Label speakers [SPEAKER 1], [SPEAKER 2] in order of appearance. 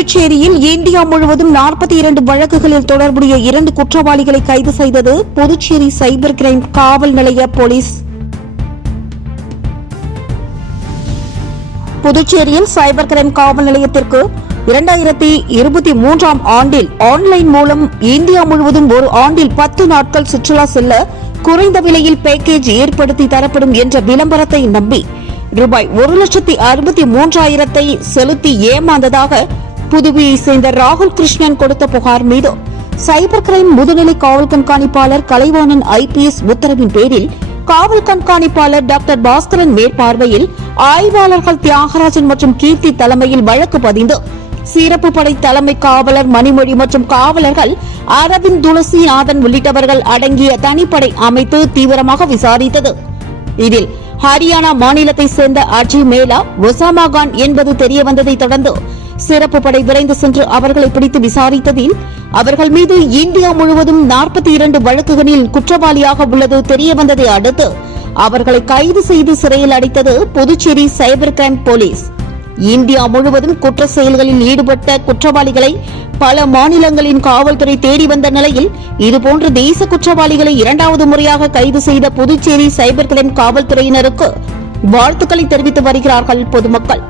[SPEAKER 1] புதுச்சேரியில் இந்தியா முழுவதும் நாற்பத்தி இரண்டு வழக்குகளில் தொடர்புடைய இரண்டு குற்றவாளிகளை கைது செய்தது புதுச்சேரி சைபர் கிரைம் காவல் நிலைய போலீஸ். புதுச்சேரியில் சைபர் கிரைம் காவல் நிலையத்திற்கு இரண்டாயிரத்தி இருபத்தி மூன்றாம் ஆண்டில் ஆன்லைன் மூலம் இந்தியா முழுவதும் ஒரு ஆண்டில் பத்து நாட்கள் சுற்றுலா செல்ல குறைந்த விலையில் பேக்கேஜ் ஏற்படுத்தி தரப்படும் என்ற விளம்பரத்தை நம்பி ரூபாய் ஒரு லட்சத்தி அறுபத்தி மூன்றாயிரத்தை செலுத்தி ஏமாந்ததாக புதுவையை சேர்ந்த ராகுல் கிருஷ்ணன் கொடுத்த புகார் மீது சைபர் கிரைம் முதுநிலை காவல் கண்காணிப்பாளர் கலைவாணன் ஐபிஎஸ் உத்தரவின் பேரில் காவல் கண்காணிப்பாளர் டாக்டர் பாஸ்கரன் மேற்பார்வையில் ஆய்வாளர்கள் தியாகராஜன் மற்றும் கீர்த்தி தலைமையில் வழக்கு பதிந்து சிறப்பு படை தலைமை காவலர் மணிமொழி மற்றும் காவலர்கள் அரவிந்த் துளசிநாதன் உள்ளிட்டவர்கள் அடங்கிய தனிப்படை அமைத்து தீவிரமாக விசாரித்தது. இதில் ஹரியானா மாநிலத்தை சேர்ந்த அஜய் மேலா ஒசாமா கான் என்பது தெரியவந்ததை தொடர்ந்து சிறப்பு படை விரைந்து சென்று அவர்களை பிடித்து விசாரித்ததில் அவர்கள் மீது இந்தியா முழுவதும் நாற்பத்தி இரண்டு வழக்குகளில் குற்றவாளியாக உள்ளது தெரியவந்ததை அடுத்து அவர்களை கைது செய்து சிறையில் அடைத்தது Puducherry cyber crime police. India முழுவதும் குற்ற செயல்களில் ஈடுபட்ட குற்றவாளிகளை பல மாநிலங்களின் காவல்துறை தேடி வந்த நிலையில் இதுபோன்ற தேச குற்றவாளிகளை இரண்டாவது முறையாக கைது செய்த புதுச்சேரி சைபர் கிரைம் காவல்துறையினருக்கு வாழ்த்துக்களை தெரிவித்து வருகிறார்கள் பொதுமக்கள்.